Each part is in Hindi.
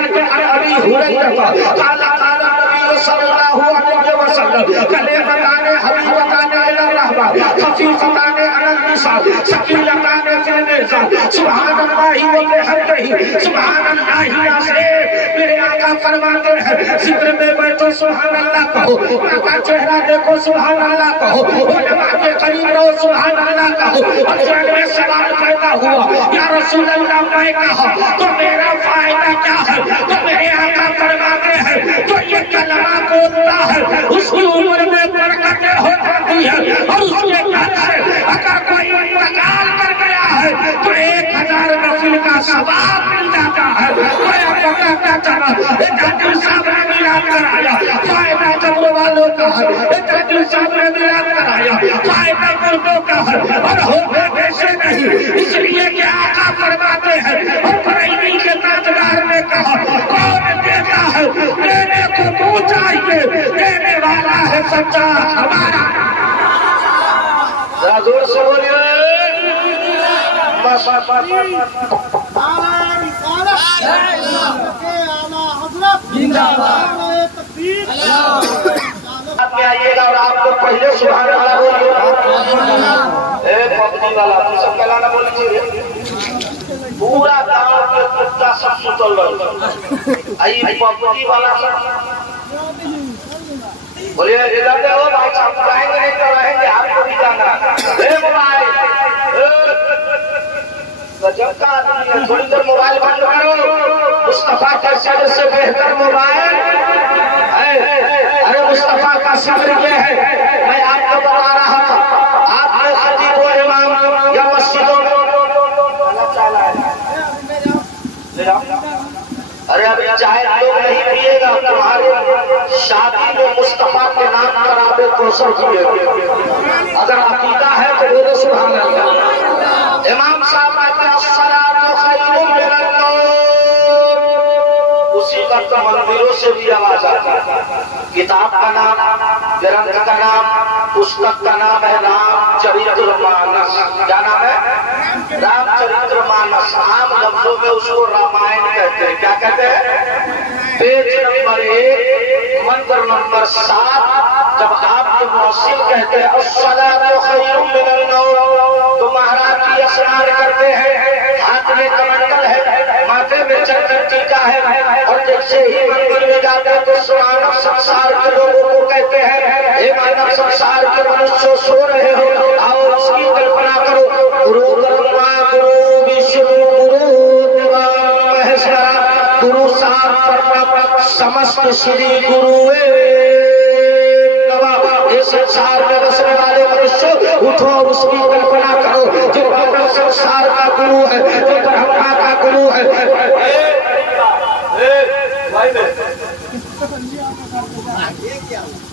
बल्कि अभी हुरैरा काला काला नबी सल्लल्लाहु अलैहि वसल्लम कले बताने हबीब बताने रहबा खफीफ बताने अननिसा शकील बताने फिरनेसा सुभान अल्लाह व बिहम्दिही सुभान अल्लाह यासे मेरे आका फरमाते हैं जिक्र में बैठो सुभान अल्लाह कहो, आका चेहरा देखो सुभान अल्लाह कहो, उलमा के करीब रहो सुभान अल्लाह कहो। और जब में सवाल पैदा हुआ या रसूल अल्लाह मैं कहा तो मेरा फायदा क्या है, तो मेरे आका फरमाते हैं तो ये कलमा बोलता है उसकी उम्र में बरकत हो जाती है और उसके घर से अगर कोई इंतकाल कर गया है तो 1000 नफिल का सवाब मिल जाता है। मैं बताता चला एक साहब ने मिलाद कराया फायदा कब्र वालों का है, एक साहब ने मिलाद कराया फायदा मुर्दों का है और होने वैसे नहीं, इसलिए कि आका फरमाते हैं और फरैनी के ताजदार ने कहा कौन देता है देने को मुँह चाहिए, देने वाला है सच्चा हमारा। जोर से बोलिए आइएगा और आपको पहले सुभान अल्लाह बोलिए। पबजी वाला सब कहलाना बोलिए, पूरा गांव के कुत्ता सब सुतल रहे आई पबजी वाला बोलिए इधर हो भाई साहब, रहेंगे नहीं तो रहेंगे, आपको भी जाना मोबाइल गजब का आदमी है, थोड़ी देर मोबाइल बंद करो। मुस्तफा का सर से बेहतर मोबाइल है। अरे मुस्तफा का जिक्र ये है, मैं आपको बता रहा था आपने खतीब व इमाम या मस्जिदों में अरे अभी चाहे लोग नहीं पिएगा, तुम्हारे शादी में मुस्तफा के नाम पर आबे कोसर किए, अगर अकीदा है तो बोलो सुभान अल्लाह। इमाम साहब उसी का तो मंदिरों से भी आवाज आता है। किताब का नाम, ग्रंथ का नाम, पुस्तक का नाम है रामचरितमानस। क्या नाम है? रामचरितमानस। आम लफ्जों में उसको रामायण कहते हैं। क्या कहते हैं? पेज नंबर 1 मंत्र नंबर 7 जब आपके मौसिल कहते हैं अस्सलातु खैरुम मिनन नौम, तो महाराज जी स्नान करते हैं, हाथ में कमंडल है, माथे में चंदन टीका है और जैसे ही मंदिर में जाते हैं तो मानव संसार के लोगों को कहते हैं हे मानव संसार के मनुष्य सो रहे हो, आओ उसकी कल्पना करो। गुरु ब्रह्मा गुरु विष्णु गुरु देवा महेश्वरा गुरु साक्षात् समस्त श्री गुरु इस संसार में बसने वाले मनुष्य उठो और उसकी कल्पना करो जो मानव संसार का गुरु है, जो ब्रह्मा का गुरु है।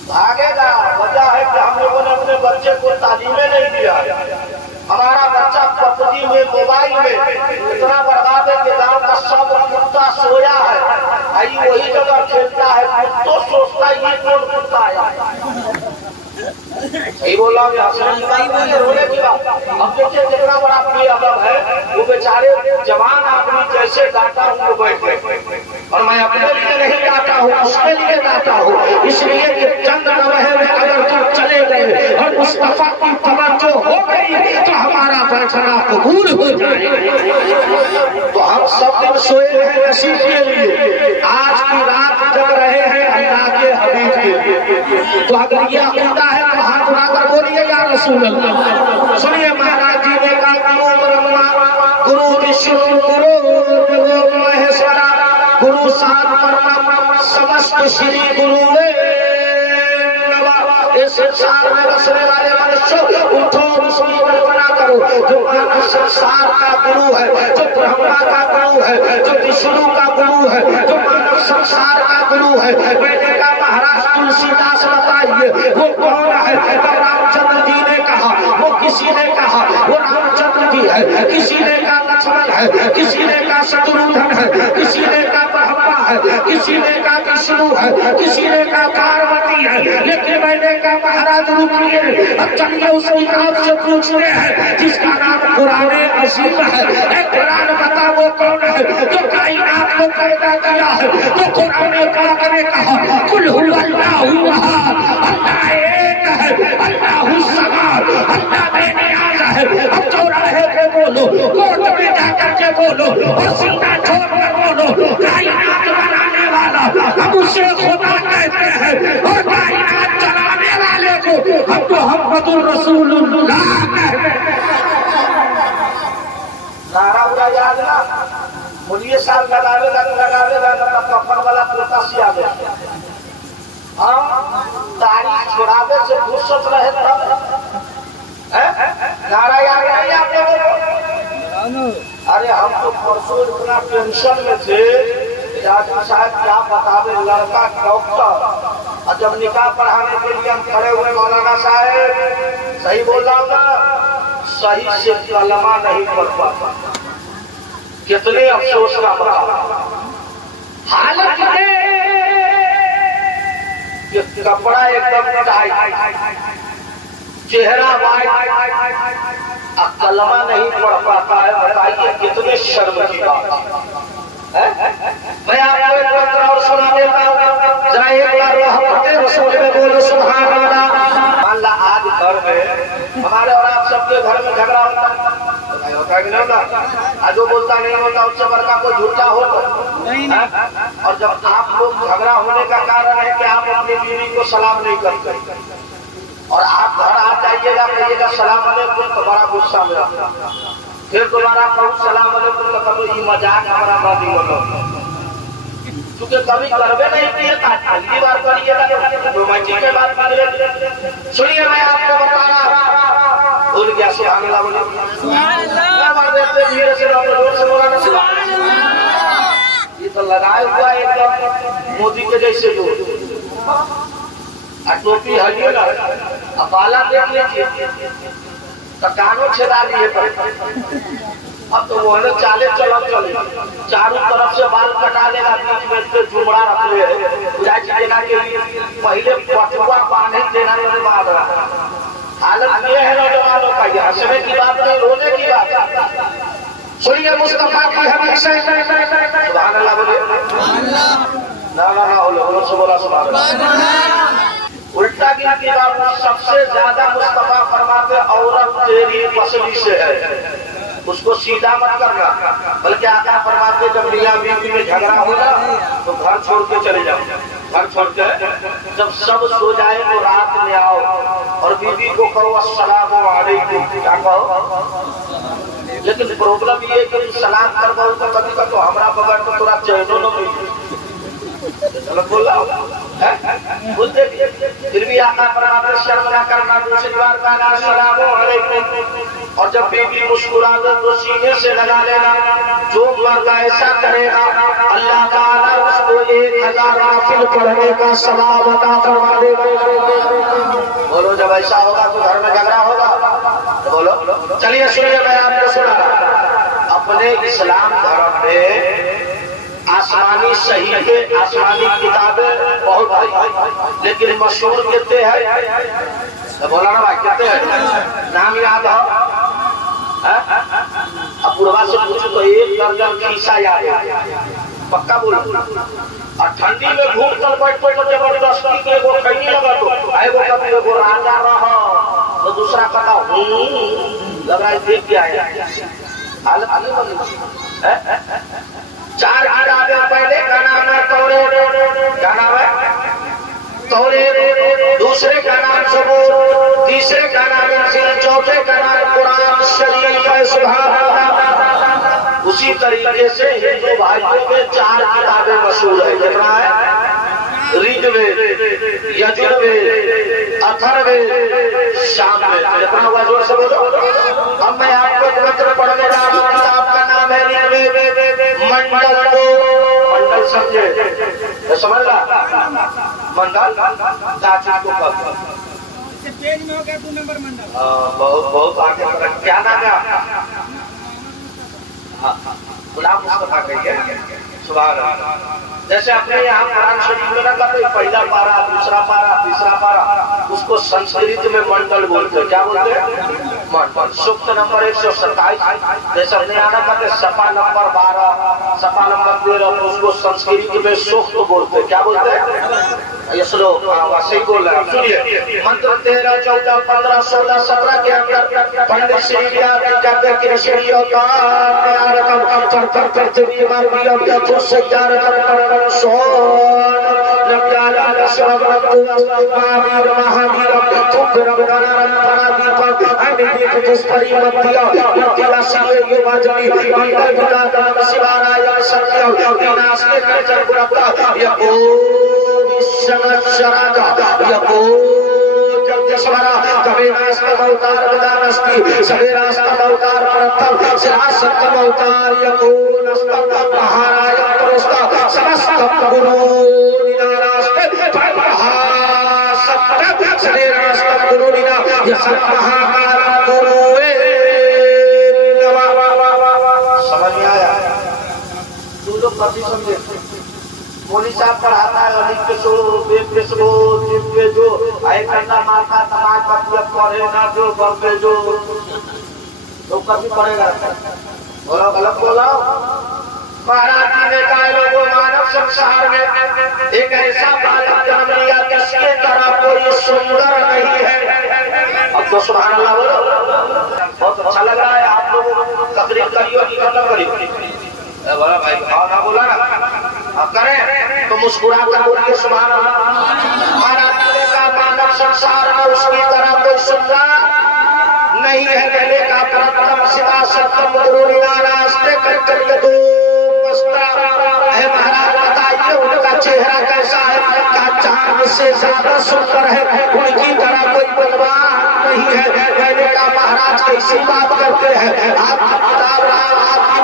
भागेगा, वजह है कि हम लोगों ने अपने बच्चे को तालीमें नहीं दिया। हमारा बच्चा पबजी में मोबाइल में इतना बर्बाद है कि गांव का सब कुत्ता सोया है, आई वही जगह खेलता है, तो सोचता है ये कौन कुत्ता है। सही बोला रोने की बात। अब देखिए जितना बड़ा बेअदब है वो बेचारे जवान आदमी जैसे डांटा हूँ बैठे, और मैं अपने लिए नहीं डांटा हूँ, उसके लिए डांटा हूँ, इसलिए कि चंद लम्हे में अगर तुम चले गए और मुस्तफा की तवज्जो हो गई तो हमारा बैठना कबूल हो जाए। तो हम सब दिन सोए हैं नसीब के लिए, आज की रात जग रहे हैं अल्लाह के हबीब के। तो अगर ये अकीदा है तो हाथ उठाकर बोलिए या रसूल अल्लाह। सुनिए महाराज जी ने कहा गुरु ब्रह्मा गुरु विष्णु गुरु महेश्वरा गुरु साक्षात् समस्त श्री गुरु इस संसार में बसने वाले मनुष्य उठो उसकी कल्पना करो जो मानव संसार का गुरु है, जो ब्रह्मा का गुरु है, जो विष्णु का गुरु है, जो मानव संसार का गुरु है। मैंने कहा महाराज तुलसीदास बताइए वो कौन है? रामचंद्र जी ने कहा, वो किसी ने कहा वो रामचंद्र जी है, किसी ने कहा लक्ष्मण है, किसी ने कहा शत्रुघ्न है, किसी ने कहा ब्रह्मा है, किसी ने कहा विष्णु है, किसी ने कहा पार्वती है। लेकिन मैं लेने का महाराज रुकिए। अब चलिए उस किताब से पूछते हैं जिसका नाम कुरान अजीम है। कुरान बता वो कौन है जो कायनात को पैदा किया है। तो कुरान पाक ने कहा कुल हुवल्लाहु अहद, अल्लाह एक है, अल्लाहु समद, अल्लाह बेनियाज है। अब चौराहे पे बोलो, कोर्ट में जाकर के बोलो और सीधा छोड़ कर बोलो कायनात बनाने वाला हम उसे खुदा कहते हैं और कायनात चलाने वाले को हम मुहम्मदुर रसूलुल्लाह कहते हैं। नारा उड़ा याद ना मुझे साल लगावेगा ना कफन वाला कुर्ता सिया दे। हम दाढ़ी छुड़ावे से फुर्सत रहे तब नारा याद नहीं आप लोगों को। अरे हम तो परसों इतना टेंशन में थे साहब क्या बतावे लड़का डॉक्टर और जब निकाह पढ़ाने के लिए हम खड़े हुए मौलाना साहब सही बोल रहा था सही से कलमा नहीं पढ़ पाता। कितने अफसोस का बात हालत में कपड़ा एकदम टाइट चेहरा वाइट कलमा नहीं पढ़ पाता है। बताइए कितने शर्म की बात है। मैं आपको एक बात और सुना देता हूँ जरा एक बार रहमत रसूल में बोलो सुभान अल्लाह। मान ला आज घर में हमारे और आप सबके घर में झगड़ा होता है कि नहीं होता। आज वो बोलता नहीं होता उससे बड़का कोई झूठा हो तो और जब आप लोग झगड़ा होने का कारण है कि आप अपनी बीवी को सलाम नहीं करते और आप घर आ जाइएगा कहिएगा सलाम अलैकुम तो बड़ा गुस्सा में आता। फिर दोबारा कहूँ सलाम अलैकुम तो कभी ये मजाक हमारा बादी बोलो क्योंकि कभी करवे नहीं किए पहली बार करिएगा तो रोमांटिक के बात करिए। सुनिए मैं आपको बता रहा भूल गया सुभान अल्लाह बोलिए धीरे से जोर से बोला ना सुभान अल्लाह। ये तो लगाए हुआ एकदम मोदी के जैसे जोर टोपी हलिए ना अब बाला देख लीजिए तो कानों छेदा लिए अब तो वो चाले चले चारों तरफ से बाल कटा लेगा बीच में से जुमड़ा रख ले देना के लिए पहले पटुआ बांधे देना के बाद हालत ये है नौजवानों का। ये हंसने की बात नहीं रोने की बात। सुनिए मुस्तफा की हमेशा सुभान अल्लाह बोलिए ना बोलो सुभान अल्लाह। उल्टा की बात सबसे ज्यादा मुस्तफा फरमाते औरत तेरी पसली से है उसको सीधा मत करना बल्कि आका फरमाते जब मियां बीवी में झगड़ा होगा तो घर छोड़ के चले जाओ। घर छोड़ के जब सब सो जाए तो रात में आओ और बीवी को कहो अस्सलामु अलैकुम क्या कहो। लेकिन प्रॉब्लम ये कि सलाम कर पाओ तो कभी तो हमारा बगैर तो थोड़ा चैनो न मिले बोल बोलते फिर भी आका फरमाते शर्म ना करना दूसरी बार कहना अस्सलामु अलैकुम और जब बीवी मुस्कुरा दो तो सीने से लगा लेना। जो मर्द ऐसा करेगा अल्लाह ताला उसको 1000 नाफिल पढ़ने का सवाब अता फरमा देगा। बोलो जब ऐसा होगा तो घर में झगड़ा होगा तो बोलो। चलिए सुनिए मैं आपको सुना अपने इस्लाम धर्म में आसमानी सही के आसमानी किताबें बहुत है लेकिन मशहूर कितने हैं तो बोला ना भाई कितने हैं नाम याद हो अब पूर्वा से पूछो तो 1 दर्जन खीसा याद है पक्का बोलो। और ठंडी में घूम कर बैठो तो जबरदस्ती के वो कहीं लगा तो आए वो कभी वो राजा रहा तो दूसरा पता लग रहा है देख के आया हालत 4 किताबें पहले का नाम है तौरेत क्या नाम है तौरेत दूसरे का नाम सबूर तीसरे का नाम इंजील चौथे का नाम कुरान शरीफ है। सुभान अल्लाह। उसी तरीके से हिंदू भाइयों में 4 किताबें मशहूर है कितना है ऋग्वेद यजुर्वेद अथर्ववेद सामवेद कितना हुआ जोर से बोलो। अब मैं आपको एक मंत्र पढ़ने जा रहा हूँ किताब का नाम है ऋग्वेद मंडल 2 मंडल समझे समझ ला मंडल दाची को पेज में हो गया 2 नंबर मंडल बहुत बहुत आगे क्या नाम है गुलाम मुस्तफा कहिए सुभान अल्लाह। जैसे अपने यहाँ कुरान शरीफ में ना कहते पहला पारा, दूसरा पारा, तीसरा पारा, उसको संस्कृत में मंडल बोलते हैं। क्या बोलते हैं? मंडल। सूक्त नंबर 127। जैसे अपने यहाँ ना कहते सपा नंबर 12, सपा नंबर 13, तो उसको संस्कृत में सूक्त बोलते हैं। क्या बोलते हैं? ये श्लोक वैसे ही बोल रहे हैं। सुनिए, मंत्र 13, 14, 15, 16, 17 के अंदर पंडित श्री कहते हैं कि श्री समझ में आया? तुम लोग कभी समझे? मोदी साहब पढ़ाता है अली के सो पे जो आए करना मारता तमाम पतिया पढ़ेगा जो बम्बे जो तो कभी पढ़ेगा। बोला गलत बोला। महाराज जी ने कहा लोगों मानव संसार में एक ऐसा बालक जन्म लिया जिसके तरह कोई सुंदर नहीं है। अब तो सुभान अल्लाह बोलो। बहुत अच्छा लग रहा है आप लोगों को। तकरीर करियो कि खत्म करियो? बोला भाई ना बोला ना अब करें तो मुस्कुरा कर बोलिए सुभान अल्लाह। महाराज जी ने कहा मानव संसार में उसकी तरह कोई सुंदर नहीं है। कहने का परम शिवा सत्यम गुरु नारास्ते करके दो है। महाराज बताइए उनका चेहरा कैसा है? क्या चांद से ज्यादा सुंदर है? उनकी तरह कोई बलवान नहीं है। कहने का महाराज कैसी बात करते हैं? आपकी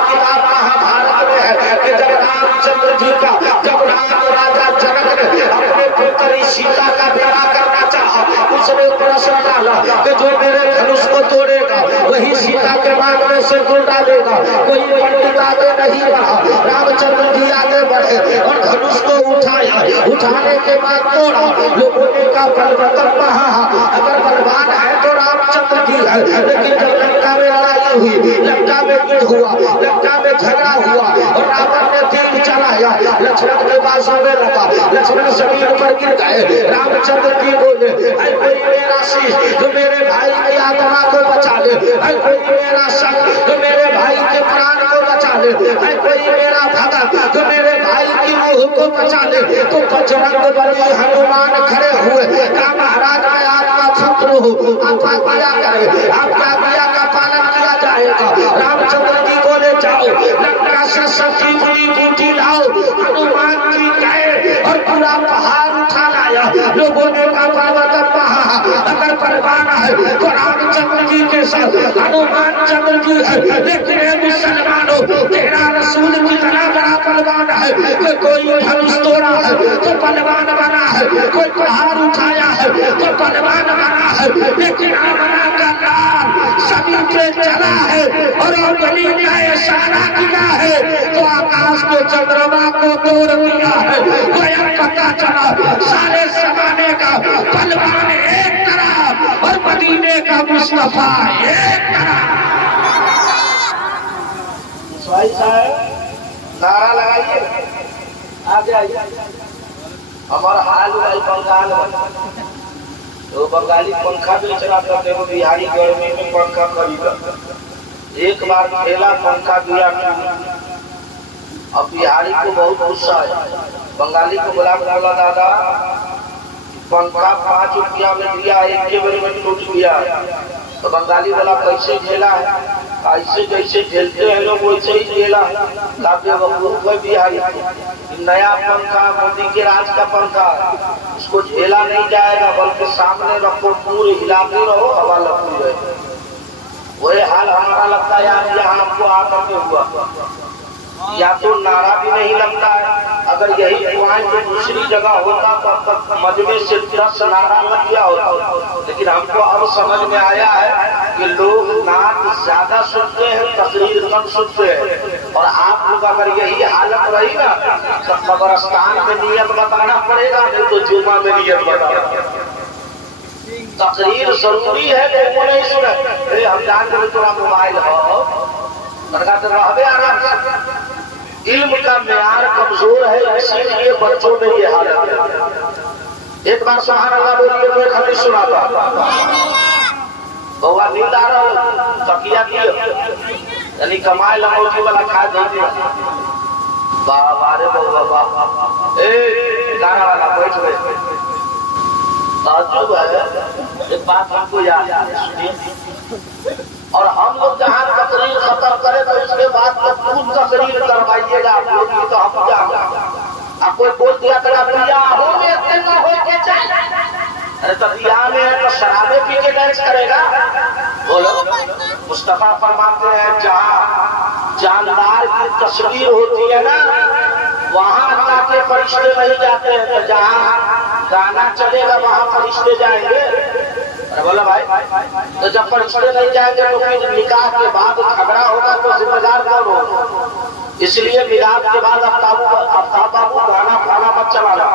किताब महाभारत में है कि जब रामचंद्र जी का जब राम राजा जनक ने अपने पुत्री सीता का विवाह करना चाहा, उसने प्रश्न डाला कि जो मेरे धनुष को तोड़ेगा वही सीता के मांग में सिर डालेगा। कोई पंडित आगे नहीं बढ़ा। रामचंद्र जी आगे बढ़े और धनुष को उठाया। उठाने के बाद तोड़ा। लोगों ने कहा बलवंतर कहा अगर बलवान है तो रामचंद्र जी है। लेकिन जब लंका में लड़ाई हुई, लंका में युद्ध हुआ, लंका में झगड़ा हुआ और रावण ने तीर चलाया, लक्ष्मण के बाजू में लगा, लक्ष्मण जमीन पर गिर गए। रामचंद्र जी बोले ऐ कोई मेरा शीश जो मेरे भाई की आत्मा को बचा ले, ऐ कोई मेरा संग जो मेरे भाई के प्राण को बचा ले, ऐ कोई मेरा भगत जो मेरे भाई की रूह को बचा ले। तो बजरंग बली हनुमान खड़े हुए। क्या महाराज मैं आपका पुत्र हूँ, आपका आज्ञा करे, आपका आज्ञा का पालन किया जाएगा। रामचंद्र जी बोले जाओ लंका से संजीवनी बूटी लाओ। हनुमान जी गए और पूरा पहाड़ उठा लाया। लोगों ने कहा पर्वत पहाड़ अगर बलवान है तो रामचंद्र जी के साथ हनुमान चंद्र जी है। लेकिन मुसलमानों तेरा रसूल कितना बड़ा बलवान है कि कोई धनुष तोड़ा है तो बलवान बना है, कोई पहाड़ उठाया है तो बलवान बना है। लेकिन आमना का नाम सभी पे चला है और गली का इशारा किया है तो आकाश को चंद्रमा को तोड़ दिया है। तो पता चला सारे जमाने का बलवान एक तरफ और मदीने का मुस्तफा एक तरफ। भाई साहब नारा लगाइए, आगे आइए। हमारा हाल भाई बंगाल तो बंगाली पंखा बेचना करते हो। बिहारी गर्मी में पंखा खरीदा, एक बार खेला पंखा दिया। अब बिहारी को बहुत गुस्सा है। बंगाली को बोला दादा पंखा 5 रुपया में दिया, एक के बेर में टूट गया। तो बंगाली वाला कैसे झेला है? ऐसे जैसे झेलते हैं लोग वैसे ही झेला। बिहारी नया पंखा मोदी के राज का पंखा, उसको झेला नहीं जाएगा बल्कि सामने रखो, पूरे हिलाते रहो, हवा लगती रहे। वही हाल हमारा लगता है यार यहाँ हमको आकर के हुआ। या तो नारा भी नहीं लगता है। अगर यही पॉइंट दूसरी जगह होता तो अब तक मजमे से 10 नारा लग गया होता। लेकिन हमको अब समझ में आया है कि लोग नाच ज्यादा सुनते हैं, तकरीर कम सुनते हैं। और आप लोग अगर यही हालत रही ना तो कब्रिस्तान में नियत बताना पड़ेगा, नहीं तो जुमा में नियत बताना। तकरीर जरूरी है कि वो नहीं सुने। अरे हम जान रहे थोड़ा मोबाइल हो तो रहबे आराम से। इल्म का मेयार कमजोर है, इसीलिए बच्चों में ये हालत है। एक बार सुभान अल्लाह बोलिए तो एक हदीस सुनाता। बउआ नींद आ रहा हो तकिया दियो, यानी कमाए लमौटी वाला खा दीजिए। बाबा रे बाबा, ए गाना वाला बैठ गए। ताज्जुब है, एक बात हमको याद है, और हम लोग जहाँ तकरीर खत्म करें तो उसके बाद तो खूब तकरीर करवाइएगा आप लोग, तो हम जाएगा। आप कोई बोल दिया तो हो में इतने ना हो के चाहिए, अरे तो बियाह में है तो शराबे पी के डांस करेगा। बोलो, मुस्तफा फरमाते हैं जहाँ जानदार की तस्वीर होती है ना वहाँ अल्लाह के फरिश्ते नहीं जाते हैं, तो जहाँ गाना चलेगा वहाँ फरिश्ते जाएंगे। अरे बोला भाई, तो जब फरिश्ते नहीं जाएंगे तो फिर निकाह के बाद झगड़ा होगा तो जिम्मेदार कौन होगा? इसलिए मिलाद के बाद आफ्ताब बाबू गाना फाना मत चलाना।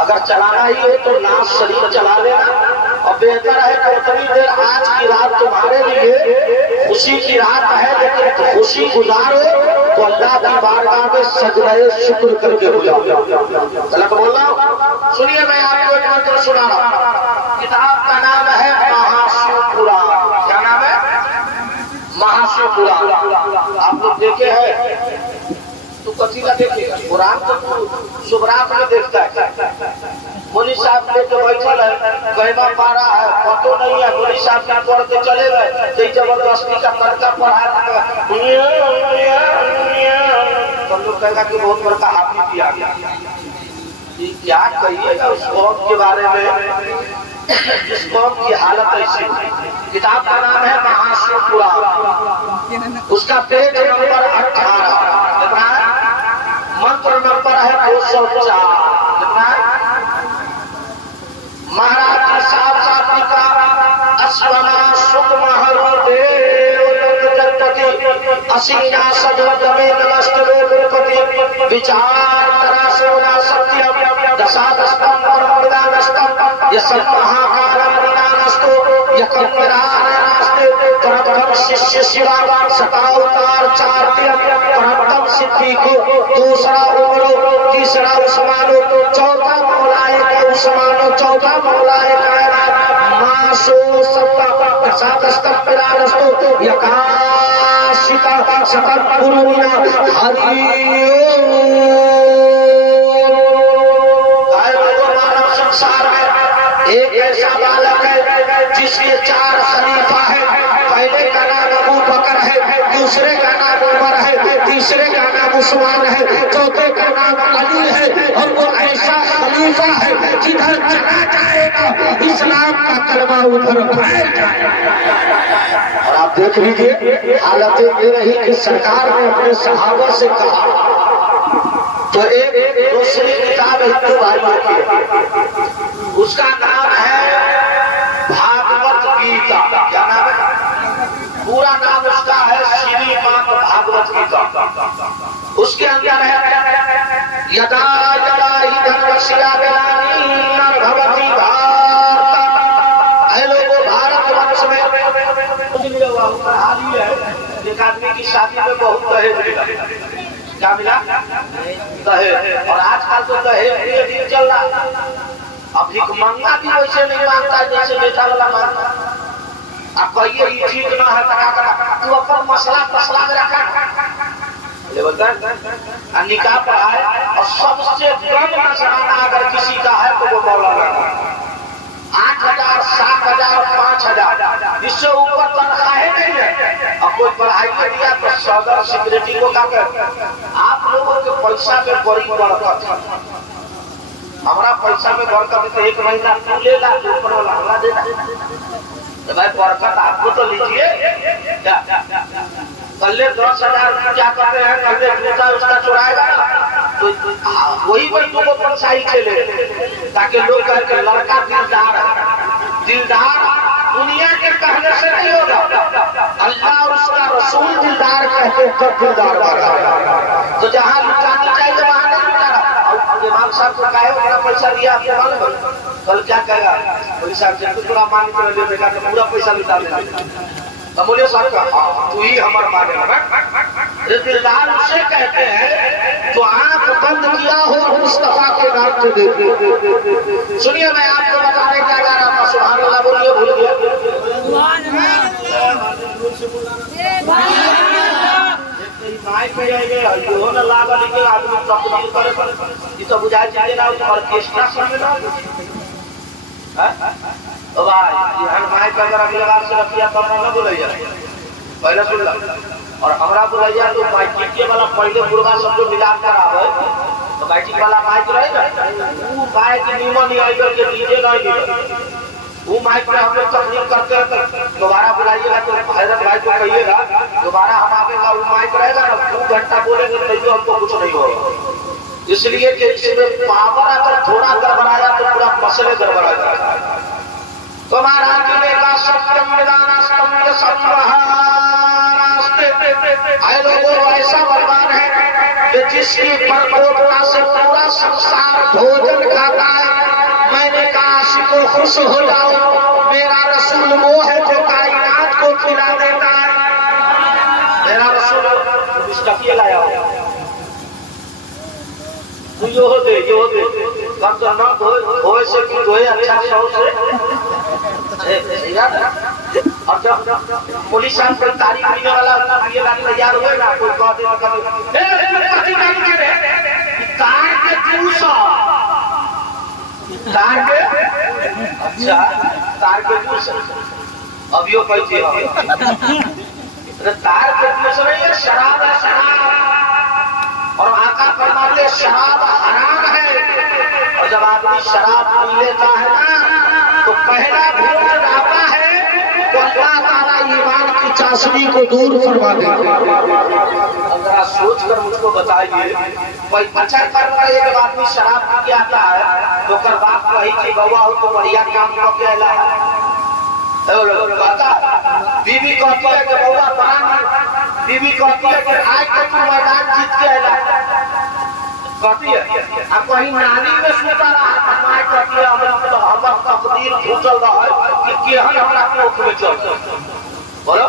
अगर चलाना ही है तो नाच शरीफ चला लेना, और बेहतर है कि उतनी देर आज की रात तुम्हारे लिए खुशी की रात है, लेकिन खुशी गुजारो तो अल्लाह की बारगाह में सजदाए शुक्र करके बुलाओ। गलत बोल रहा हूँ? सुनिए, मैं आपको एक मंत्र सुना रहा हूँ। किताब का नाम है महाशिवपुरा। क्या नाम है? महाशिवपुरा। आप लोग देखे हैं तो कथी का देखेगा? कुरान तो शुभरात में देखता है। मोदी साहब लेके बैठल है, कहना पा रहा है, पतो नहीं है। मोदी साहब क्या पढ़ के चले गए, तो जबरदस्ती का तड़का पढ़ा तो लोग कहेगा कि बहुत बड़का हाफिज दिया गया। क्या कहिएगा उस कौम के बारे में जिस कौम की हालत ऐसी। किताब का नाम है महाशिवपुरा, उसका पेज नंबर 18, मंत्र नंबर है 204। महाराज साहब साथी का अस्वना सुख महरुदे असीना सजवत में नमस्ते गुरुपति विचार तरा सोना सत्यम दशादस्तम परमदानस्तम यसल महाकारम निदानस्तो यकम्बरानास्ते परम शिष्य शिवा सतावतार चार्त्यम परम सिद्धि को दूसरा उमरो, तीसरा उस्मानो, चौथा मौलाए का उस्मानो, चौथा मौलाए कायनात मासो सत्ता दशादस्तम पिरानस्तो यकाशिता सकल पुरुना हरि मानव संसार में एक ऐसा बालक है जिसके 4 खलीफा है। पहले का नाम अबू बकर है, दूसरे का नाम उमर है, तीसरे का नाम उस्मान है, चौथे का नाम अली है। और वो ऐसा खलीफा है जिधर चला जाएगा इस्लाम का कलमा उधर फैल जाएगा। और आप देख लीजिए हालत ये रही कि सरकार ने अपने सहाबा से कहा, तो एक दूसरी किताब हिंदू भाइयों की, उसका नाम है भागवत गीता। क्या नाम है? पूरा नाम उसका है श्रीमद् भागवत गीता। उसके अंदर है यदा यदा हि धर्मस्य ग्लानिर्भवति भारत। ऐ लोगों, भारत वर्ष में हाल ही है एक आदमी की शादी में बहुत दहेज मिला। क्या मिला? दहेज। और आजकल तो दहेज चल रहा। अब भिखमंगा भी वैसे नहीं मांगता जैसे बेटा वाला मांगता। अब कहिए ये ठीक ना है, तू अपन मसला फसला में रखा निकाह पढ़ा है। और सबसे कम नजराना अगर किसी का है तो वो मौलाना 8,000, 7,000, 5,000, इससे ऊपर तनख्वाहें नहीं है। अब कोई पढ़ाई कर दिया तो सदर सिक्योरिटी को क्या कर। आप लोगों के पैसा में बड़ी बरकत है। हमारा पैसा में बरकत तो 1 महीना तू लेगा, ऊपर वाला हमारा देगा। तो भाई बरकत आपको तो लीजिए। कल्ले 10,000 क्या करते हैं, कल्ले जूता उसका चुराएगा तो वही बच्चों को पैसा ही खेले, ताकि लोग कहें कि लड़का दिलदार है। दिलदार दुनिया के कहने से नहीं होगा, अल्लाह और उसका रसूल दिलदार कहते तो दिलदार बना। तो जहाँ लुटानी चाहिए वहाँ नहीं लुटाना। दिमाग साहब को कहे उतना पैसा दिया आपको मालूम है, कल क्या कहेगा पैसा से पूरा मान कर ले बेटा तो पूरा पैसा लुटा देगा। तो बोले साहब का तू ही हमारा माने दिलदार उसे कहते हैं तो आंख बंद किया हो मुस्तफा के नाम से देखो। सुनिए मैं आपको बताने क्या जा रहा था, सुभान अल्लाह बोलिए, भूल गया। माइक में जाएंगे हो ना लाभ लेके आदमी तकलीफ करे पर ये तो बुझाई चाहिए ना ऑर्केस्ट्रा सुनने ना। तो भाई ये हम माइक अगर अगले बार से रखिया तो ना बोलैया पहले सुन ला और हमरा बोलैया तो माइक के वाला पहले पूर्वा सब जो मिला कर आवे तो माइक वाला माइक रहेगा वो माइक निमन नहीं आएगा के डीजे नहीं देगा वो माइक में हम लोग तकलीफ करते हैं। दोबारा बुलाइएगा तो हैदर भाई को कहिएगा दोबारा हम आवेगा वो माइक रहेगा ना 2 घंटा बोलेंगे तो हमको कुछ नहीं होगा। इसलिए कि इसमें पावर अगर थोड़ा गड़बड़ाया तो पूरा मसले गड़बड़ा जाएगा। तो महाराज का सत्यम निदानस्तम लोगों ऐसा बलवान है कि जिसकी परकोटना से पूरा संसार भोजन खाता है। मैंने कहा आशिको खुश हो जाओ, मेरा रसूल वो है जो कायनात को खिला देता है। मेरा रसूल इसका लाया तू यो दे कम तो न हो से कि धोए अच्छा सौ से और जब पुलिस साहब पर तारीख देने वाला ये गाड़ी तैयार हुए ना कोई कह दे कार के 200 कार के अच्छा कार के 200 अब यो कैसे कार के 200 नहीं है शराब है शराब और आका फरमाते शराब हराम है। और जब आदमी शराब पी लेता है ना तो पहला भूल आता है तो अल्लाह ताला ईमान की चाशनी को दूर फरमा देता है। अगर सोच कर मुझको बताइए कोई 75 का एक आदमी शराब पी के आता है तो कर बात वही थी गवा हो तो बढ़िया काम करके आया है। बीवी कहती है कि बउआ प्राण बीवी कहती है कि आज तक तू मैदान जीत के आया कहती है अब कहीं नाली में सुता रहा माय कहती है हमर तकदीर फूटल रहा कि केहन हमरा कोख में चल बोलो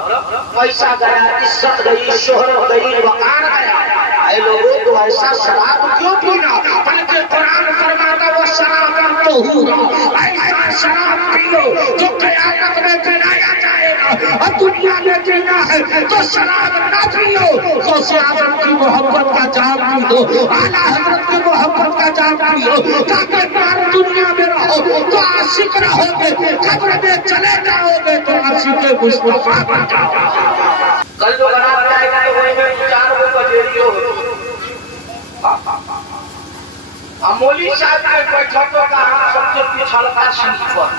पैसा गया इज्जत गई शोहरत गई वकार गया। ऐ लोगों तो ऐसा शराब क्यों पीना बल्कि कुरान फरमाता वो शराब तो होगा ऐसा शराब पियो जो क़यामत में पिलाया जाएगा। और दुनिया में जीना है तो शराब ना पियो तो आदम की मोहब्बत का जाम पियो आला हजरत की मोहब्बत का जाम पियो ताकि दुनिया में रहो तो आशिक रहोगे कब्र में चले जाओगे तो आशिक मुस्तफा बन जाओगे। कल जो बना जाएगा तो वही में 4 बजे अमोली साहब के बैठकों का हम सबसे पिछड़ का सीट पर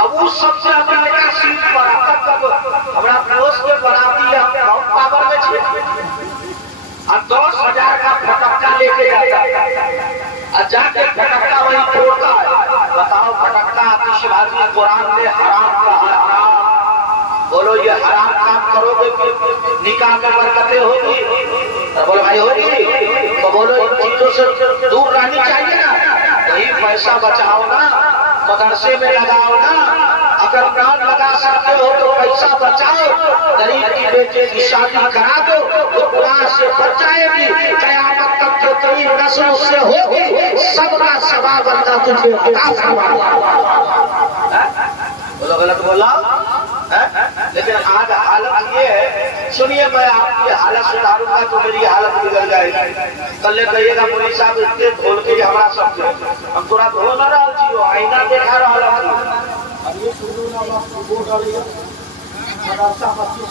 अब उस सबसे अगले का सीट पर तब हमारा दोस्त के बराती हम पावर में छे और 10,000 का फटक्का लेके जाता और जाके फटक्का वही फोड़ता है। बताओ फटक्का आतिशबाजी कुरान में हराम कहा है। बोलो ये हराम काम करोगे निकाह में बरकतें होगी बोलो भाई होगी तो बोलो इन चीजों से दूर रहनी चाहिए ना। वही पैसा बचाओ ना मदरसे में लगाओ ना अगर प्राण लगा सकते हो तो पैसा बचाओ गरीब की बेटे की शादी करा दो तो गुनाह से बच जाएगी। क़यामत तक जो तेरी नस्ल से होगी सबका सवाब अल्लाह तुझे अता फरमाएगा। बोलो गलत बोला लेकिन आज हालत ये है सुनिए मैं आपकी हालत सुधारूंगा तो मेरी हालत बिगड़ जाएगी। कल कहिएगा मुनी साहब इतने ढोल के हमारा सब हम थोड़ा धो न रहा जी आईना देखा रहा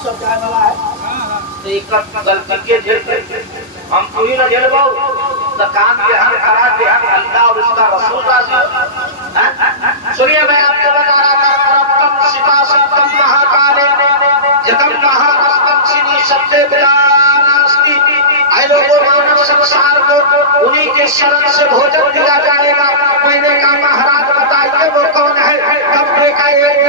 सब जाए वाला है तो एक गलती के हम पूरी न झेल पाओ तो काम के हर खरा के हर अल्लाह और उसका रसूल का सुनिए मैं आपको बता रहा था शिका सत्तम महाकाले जतम महारस्तम सिनी सत्य बिलानास्ति। ऐ लोगों मानव संसार को उन्हीं के शरण से भोजन दिया जाएगा। मैंने कहा महाराज बताइए वो कौन है। तब देखा एक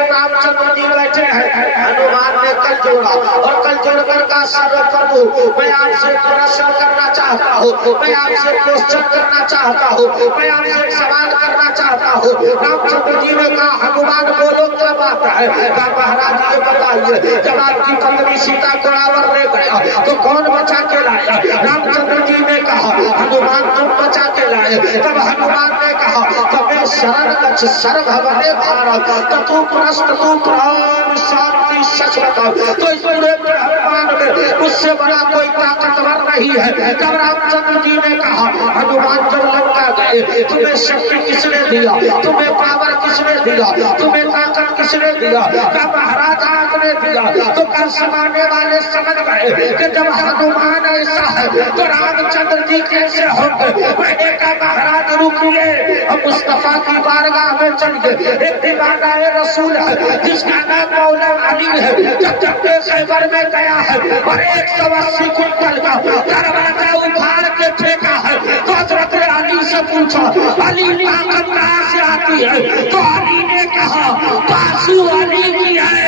रामचंद्र जी बैठे हैं। हनुमान ने कल जोड़ा और कल जोड़कर का सर्व प्रभु मैं आपसे प्रश्न करना चाहता हूँ, मैं आपसे क्वेश्चन करना चाहता हूँ, मैं आपसे एक सवाल करना चाहता हूँ। रामचंद्र जी ने कहा हनुमान बोलो क्या बात है। महाराज ये बताइए, जब आपकी पत्नी सीता को रावण ले गया तो कौन बचा के लाया? रामचंद्र जी ने कहा हनुमान तुम बचा के लाए। तब हनुमान ने कहा तबे शरण गच्छ सर्वभवने भारत तू प्रश्न तू प्राण शांति सचवत। तो इस पूरे ब्रह्मांड में उससे बड़ा कोई ताकतवर नहीं है। तब रामचंद्र जी ने कहा हनुमान जब लंका गए तुम्हें शक्ति किसने दिया, तुम्हें पावर किसने दिया, तुम्हें ताकत किसने दिया? तब महाराज आपने दिया। तो कल समाने वाले समझ गए कि जब हनुमान ऐसा है तो रामचंद्र जी कैसे होंगे। मैंने कहा महाराज रुकिए, अब मुस्तफा की बारगाह में चलिए। एक दीवाना रसूल है जिसका नाम मौला अली है। जब जब खैबर में गया है और 180 कुंटल का दरवाजा उखाड़ के फेंका है तो हजरत अली से पूछा अली ताकत कहाँ से आती है? तो अली ने कहा बासु अली की है,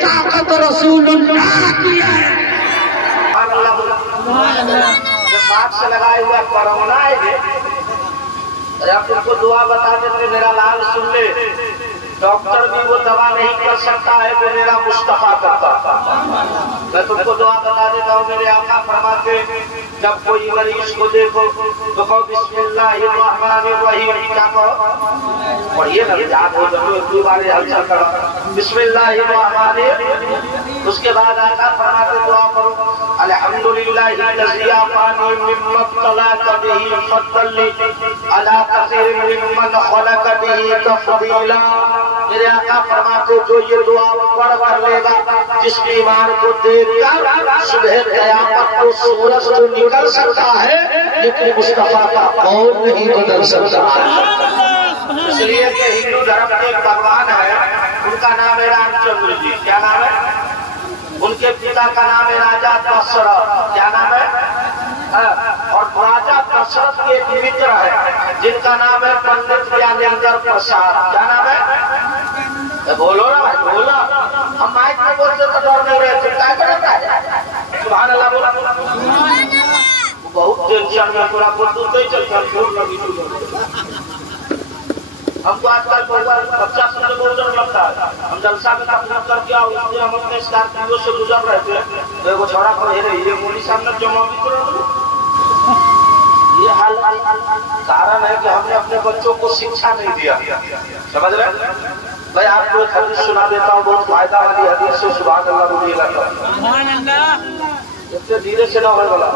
ताकत रसूलुल्लाह की है। हाथ से लगाए हुआ कोरोना है। अरे आप तुमको दुआ बता देते मेरा लाल सुन ले, डॉक्टर भी वो दवा नहीं कर सकता है जो मेरा मुस्तफा करता। मैं तुमको दुआ बता देता हूँ, मेरे आका फरमाते जब कोई मरीज को देखो तो कहो बिस्मिल्लाहिर्रहमानिर्रहीम। क्या कहो? पढ़िए ना, याद हो जब दो बारे हलचल करो बिस्मिल्लाहिर्रहमानिर्रहीम। उसके बाद आका फरमाते दुआ करो अल्हम्दुलिल्लाहिल्लज़ी आफ़ानी मिम्मा इब्तलाका बिही फद्दलनी अला कसीरिन मिम्मन खलक़ बिही तफ़दीला। मेरे आका फरमाते जो ये दुआ पढ़ कर लेगा, जिस बीमार को देखकर सुबह क़यामत को सूरज तो निकल सकता है लेकिन मुस्तफा का कौन नहीं बदल सकता है। इसलिए कि हिंदू धर्म के एक भगवान है, उनका नाम है रामचंद्र जी। क्या नाम है? उनके पिता का नाम है राजा दशरथ। क्या नाम है? और राजा दशरथ के एक मित्र है जिनका नाम है पंडित ज्ञानेंद्र प्रसाद। क्या नाम है? बोलो ना भाई, बोलो। हम माइक में बोलते तो डर नहीं रहे थे, क्या करता है? सुभान अल्लाह बोला। बहुत टेंशन में पूरा बुद्धू नहीं चलता। हमको आजकल बच्चा सबसे बहुत डर लगता है। हम जलसा में तकलीफ करके आओ, इसलिए हम अपने स्कॉर्पियो से गुजर रहे थे तो वो छोड़ा को ये मोदी सामने जमा भी करो। ये हाल कारण है कि हमने अपने बच्चों को शिक्षा नहीं दिया। समझ रहे? मैं आपको एक हदीस सुना देता हूँ, बहुत फायदा वाली हदीस से। सुभान अल्लाह बोलिएगा। इतने धीरे से ना हो बोला,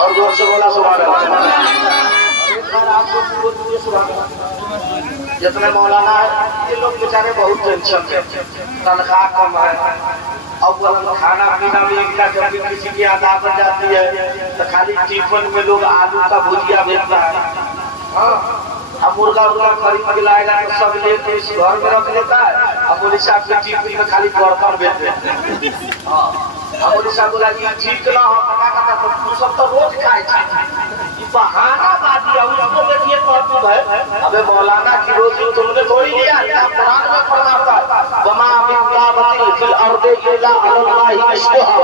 और जोर से बोला सुभान अल्लाह। जितने मौलाना है ये लोग बेचारे बहुत टेंशन में, तनख्वाह कम है। अब खाना पीना भी एक जब भी किसी की आदत बन जाती है तो खाली टिफिन में लोग आलू का भुजिया भेजता है। अब मुर्गा खरीद के लाएगा तो सब लेके इस घर में रख लेता है। अब बोली साहब के टिफिन में खाली बर्तन भेज देते हैं। अब बोली साहब बोला जी ठीक ना हो पका तो सब तो रोज खाए बहाना बाजी है। उसको देखिए तरतीब है। अबे मौलाना की रोजी तुमने थोड़ी लिया, कुरान में फरमाता है वमा मिन दाबतिन फिल अर्दि इल्ला अल्लाहि रिज़्क़ुहा।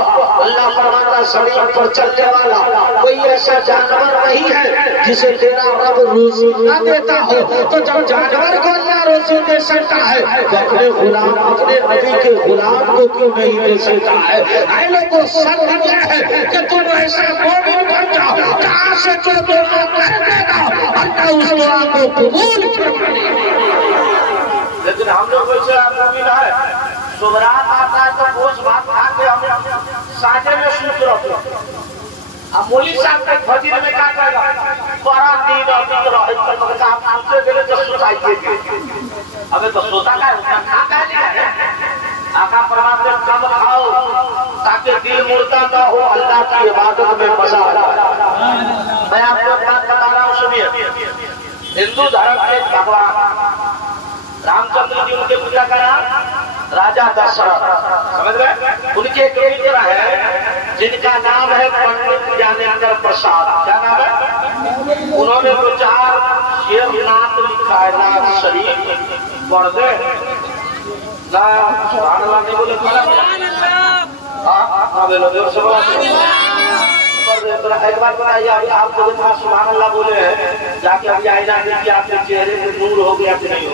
अल्लाह फरमाता है जमीन पर चलने वाला कोई ऐसा जानवर नहीं है जिसे तेरा रब रोजी न देता हो। तो जब जानवर को अल्लाह रोजी दे सकता है तो अपने गुलाम, अपने नबी के गुलाम को क्यों नहीं दे सकता है? ऐ लोगों सब ये है कि तुम ऐसा मोमिन बन जाओ कहां से जो दुआ कर देगा अल्लाह उस दुआ को कबूल फरमा लेगा। लेकिन हम लोग वैसे मोमिन है, सुबरात आता है तो भोज भात खा के हम साजे में सूत रहते हैं। अब मौली साहब के फजीर में क्या करेगा? बड़ा नींद और नींद रहे तो आप सोचे गए तो सुताई के अबे तो सोता का उतना खा का लिया है। आका फरमाते कम खाओ ताकि दिल मुर्दा ना हो, अल्लाह की इबादत में मजा आ जाए। मैं आपको एक बात बता रहा हूँ, सुनिए। हिंदू धर्म के भगवान रामचंद्र जी, उनके पिता का नाम राजा दशरथ। समझ रहे? उनके एक मित्र है जिनका नाम है पंडित ज्ञानेंद्र प्रसाद। क्या नाम है? उन्होंने तो 4 शेर नाथ लिखा है, नाथ शरीफ पढ़ दे। ना सुभान अल्लाह नहीं बोले हाँ बोलो जोर से बोलो। एक बात बताइए, अभी आप लोग सुभान अल्लाह बोले हैं, जाके अभी आईना देखिए आपके चेहरे पे नूर हो गया कि नहीं हो,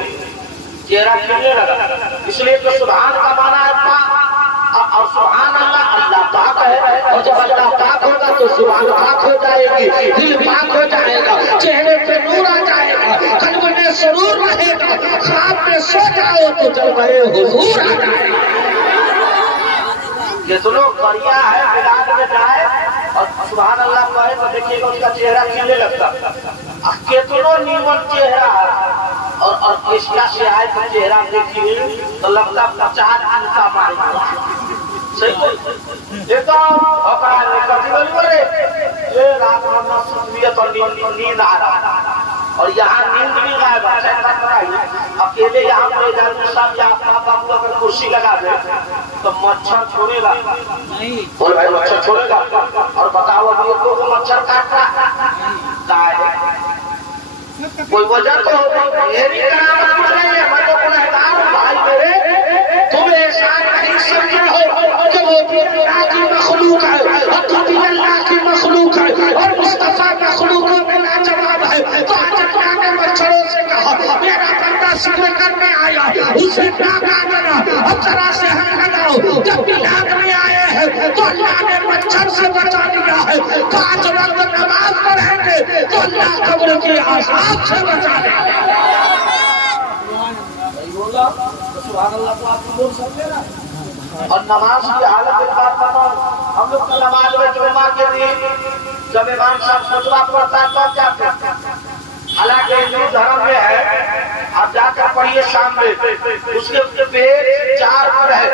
चेहरा खिलने लगा। इसलिए तो सुभान का माना है और सुभान अल्लाह अल्लाह पाक है, और जब अल्लाह पाक होगा तो जुबान पाक हो जाएगी, दिल पाक हो जाएगा, चेहरे पे नूर आ जाएगा, कल्ब में सुरूर रहेगा। ख्वाब में सो जाओ तो जलवे हुजूर आ जाएगा। कितनो बढ़िया है बिलाल में जाए और सुभान अल्लाह कहे तो देखिएगा उसका चेहरा खिलने लगता। कितनो नीमन चेहरा और कृष्णा से आए तो चेहरा देखिए तो लगता 50 अंका मारेगा। सही ये तो ये रात में तो नींद आ रहा और यहाँ नींद भी गायब है। अकेले यहाँ पे साहब या बाबू अगर कुर्सी लगा दे तो मच्छर छोड़ेगा नहीं, बोल भाई मच्छर छोड़ेगा। और बताओ अभी लोग मच्छर काट रहा है, कोई वजह तो मेरी भाई मेरे तुम ऐसा नहीं समझ हो कि वो अल्लाह की मखलूक है और तुम अल्लाह की मखलूक है और मुस्तफा मखलूकों में लाजवाब है। तो आज अल्लाह ने मच्छरों से कहा मेरा बंदा सिद्ध करने आया, उसे नाक आ गया और तरह से हम लगाओ। जब बिलाल में आए हैं तो अल्लाह ने मच्छर से बचा लिया है। 5 वक्त नमाज पढ़ेंगे तो अल्लाह कब्र के आसाब से बचा लेगा। सुभान अल्लाह को आप बोल सकते ना। और नमाज की हालत एक बात बताओ, हम लोग तो नमाज में जुम्मा के दिन जब इमाम साहब खुतबा पढ़ता है तब जाते हैं। हालांकि हिंदू धर्म में है, आप जाकर पढ़िए शाम में, उसके पेट 4 पर है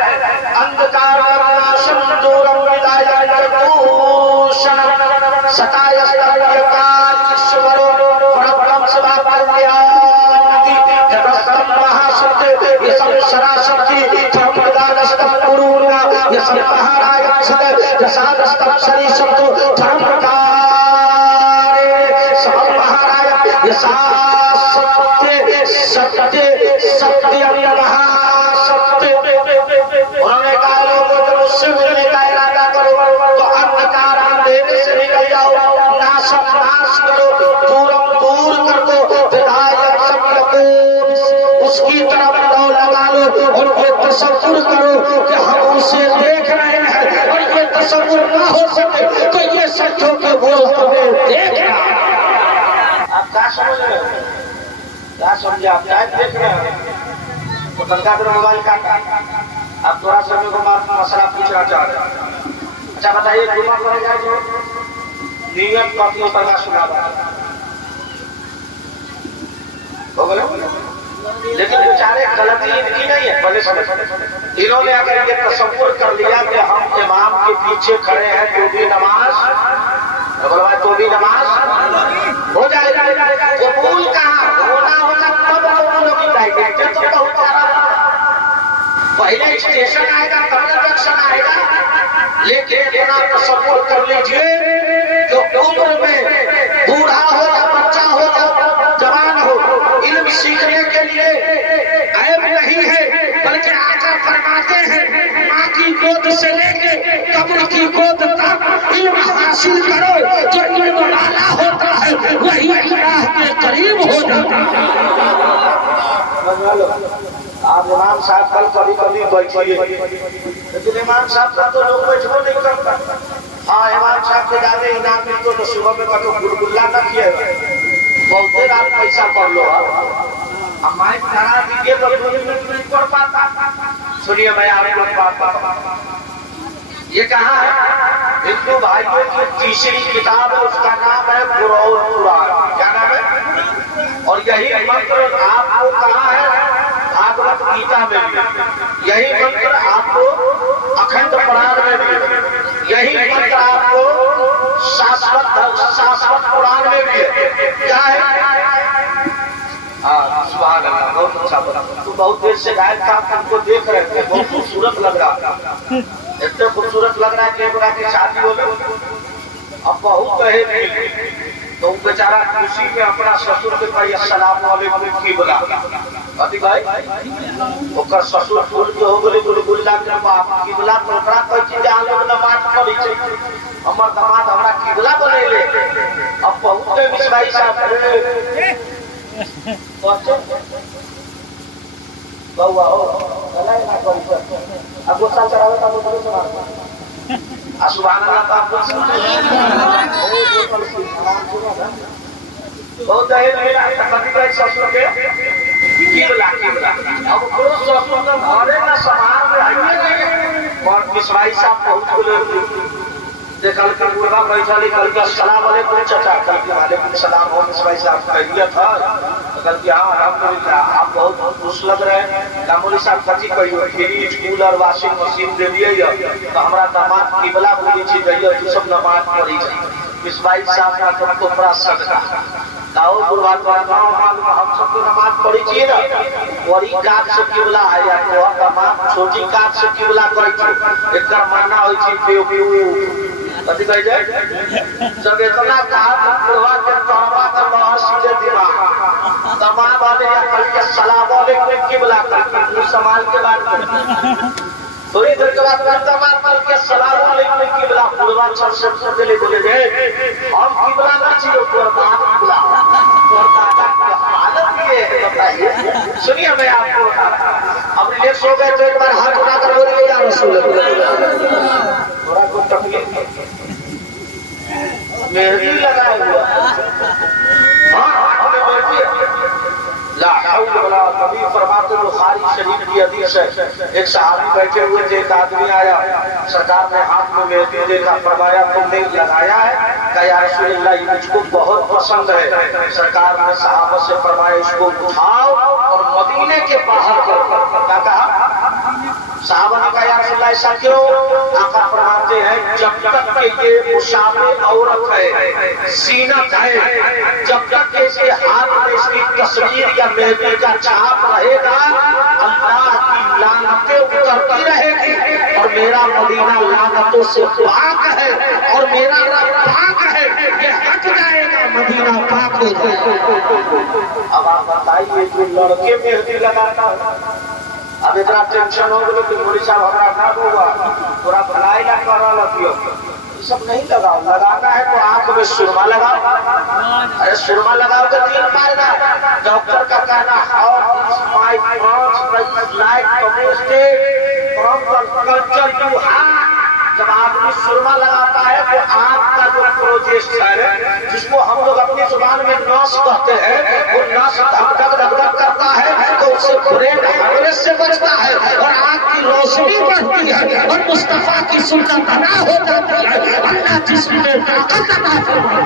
अंधकार उन्होंने कहा लोगों जब उससे मिलने का इरादा करो तो अंधकार अंधेरे से निकल जाओ, नाश करो, दूर कर दो, विधायक सब उसकी तरफ लगा लो और ये तसव्वुर करो कि हम उसे देख रहे हैं और ये तसव्वुर ना हो सके तो ये समझो कि वो हमें देख रहा है। आप क्या समझ रहे हो, क्या समझे आप, क्या देख रहे हैं? तो तनका कर मोबाइल काटा। आप थोड़ा सा मेरे को मसला पूछना चाह रहे हैं। अच्छा बताइए, जुम्मा पड़ेगा जो नियत कॉपी करना सुना हो बोले, लेकिन बेचारे गलती इनकी नहीं है। पहले समझ इन्होंने अगर ये तसव्वुर कर लिया कि हम इमाम के पीछे खड़े हैं तो भी नमाज तो भी नमाज हो जाएगा। कबूल कहाँ होना होगा तब कबूल होगी जाएगी। तो बहुत सारा पहले स्टेशन आएगा तब जंक्शन आएगा, लेकिन इतना तसव्वुर कर लीजिए जो उम्र में बूढ़ा हो या बच्चा हो या जवान हो, इल्म सीखने के लिए ऐब नहीं है, बल्कि आका फरमाते हैं माँ की गोद से लेके कब्र की गोद तक इल्म हासिल करो। जो इल्म वाला होता है वही अल्लाह के करीब हो जाता है। आप इमाम साहब कल कभी कभी बैठिए, लेकिन इमाम साहब का तो लोग बैठो नहीं करता। हाँ, इमाम साहब के ज्यादा इनाम मिलते तो सुबह में कटो गुलगुल्ला न किए, बहुत रात पैसा पढ़ लो। अब माइक चढ़ा दीजिए तो 2 मिनट नहीं पढ़ पाता। सुनिए मैं आपको बात, ये कहा है हिंदू भाइयों की तीसरी किताब है, उसका नाम है कुरान। क्या नाम है? और यही मंत्र आपको कहा है भागवत गीता में भी, यही मंत्र आपको अखंड पुराण में भी, यही मंत्र आपको शाश्वत पुराण में भी है। क्या है? सुभान अल्लाह, बहुत अच्छा बोला। तो बहुत देर से गायब था, हमको देख रहे थे, बहुत खूबसूरत लग रहा था, इतने खूबसूरत लग रहा है कि एक की शादी हो गई, अब बहुत दहेज तो बेचारा खुशी में अपना ससुर के भाई अस्सलाम वालेकुम की बोला अति भाई ओकर ससुर फूल के हो गेलै गुलगुल्ला के बाप किबला तो ओकरा कहै छै जे आलोक नमाज पढ़ै छै हमर दामाद हमरा किबला बनेले अब बहुत विश्वासी साहब बउआ हो गलाई ना करू अब गोसा चढ़ावे का बोलो सुना सुभान अल्लाह का कुछ बहुत है मेरा कभी भाई ससुर के किबला अब पुरुष ससुर का घरे ना समाज में है और विश्वासी साहब बहुत बोले देखल के बुढ़ा बैठा कल के अस्सलाम वालेकुम चाचा कल के वालेकुम सलाम हो विश्वासी साहब खैरियत है कल के हां अल्हम्दुलिल्लाह आप बहुत खुश लग रहे हैं कामोली साहब कथी कहियो फ्रिज कूलर वॉशिंग मशीन दे दिए तो हमरा दामाद किबला बोली छी जइयो तू सब नमाज पढ़ी विश्वासी साहब का तो बड़ा सदका दाऊ गुरबात मालूम हम सब तो नमाज पढ़ी छी ना बड़ी काट से किबला है या तो दामाद छोटी काट से किबला करै छी एकर माना होय छी पेउ कथी कह जाए जब इतना कहा बुढ़वा के तौबा का बाहर सीधे दिमाग तमाम वाले या कल के सलाम वालेकुम किबला कर समाज के बात थोड़ी देर के बाद तमाम कल के सलाम वालेकुम किबला बुढ़वा चल से चले बोले रे हम किबला ना छियो तोर बाप किबला तोर दादा की हालत ये बताइए सुनिए मैं आपको अब रिलैक्स हो गए तो एक बार हाथ उठाकर बोलिए या रसूल अल्लाह थोड़ा को तकलीफ मेहंदी लगाया हुआ हां मेहंदी ला हौल वला कबीर फरमाते बुखारी शरीफ की हदीस है एक सहाबी बैठे हुए थे एक आदमी आया सरकार ने हाथ में मेहंदी देखा फरमाया तुमने लगाया है कहा या रसूलुल्लाह ये मुझको बहुत पसंद है सरकार ने सहाबा से फरमाया इसको उठाओ और मदीने के बाहर करो क्या कहा साहबा ने कहा या रसूलुल्लाह ऐसा क्यों आका फरमाते हैं जब तक के ये मुशाबे औरत है सीनत है जब तक के इसके हाथ में इसकी तस्वीर या मेहंदी का छाप रहेगा अल्लाह की लानतें उतरती रहेगी और मेरा मदीना लानतों से पाक है और मेरा रब पाक है ये हट जाएगा मदीना पाक हो जाएगा। अब आप बताइए जो लड़के मेहंदी लगाता है अब इतना टेंशन हो गया कि मोदी साहब हमारा ना होगा थोड़ा भलाई ना कर रहा लगियो ये सब नहीं लगाओ लगाना है तो आंख में सुरमा लगाओ अरे सुरमा लगाओ तो 3 मारना डॉक्टर का कहना how my front like communist from culture to heart जब आदमी सुरमा लगाता है तो आंख का जो प्रोजेस्ट है जिसको हम लोग अपनी जुबान में नस कहते हैं वो नस धक धक करता है तो उससे ब्रेन हेमरेज से बचता है और आंख की रोशनी बढ़ती है और मुस्तफा की सुन्नत अदा हो जाती है अल्लाह जिस्म में ताकत अता फरमाए।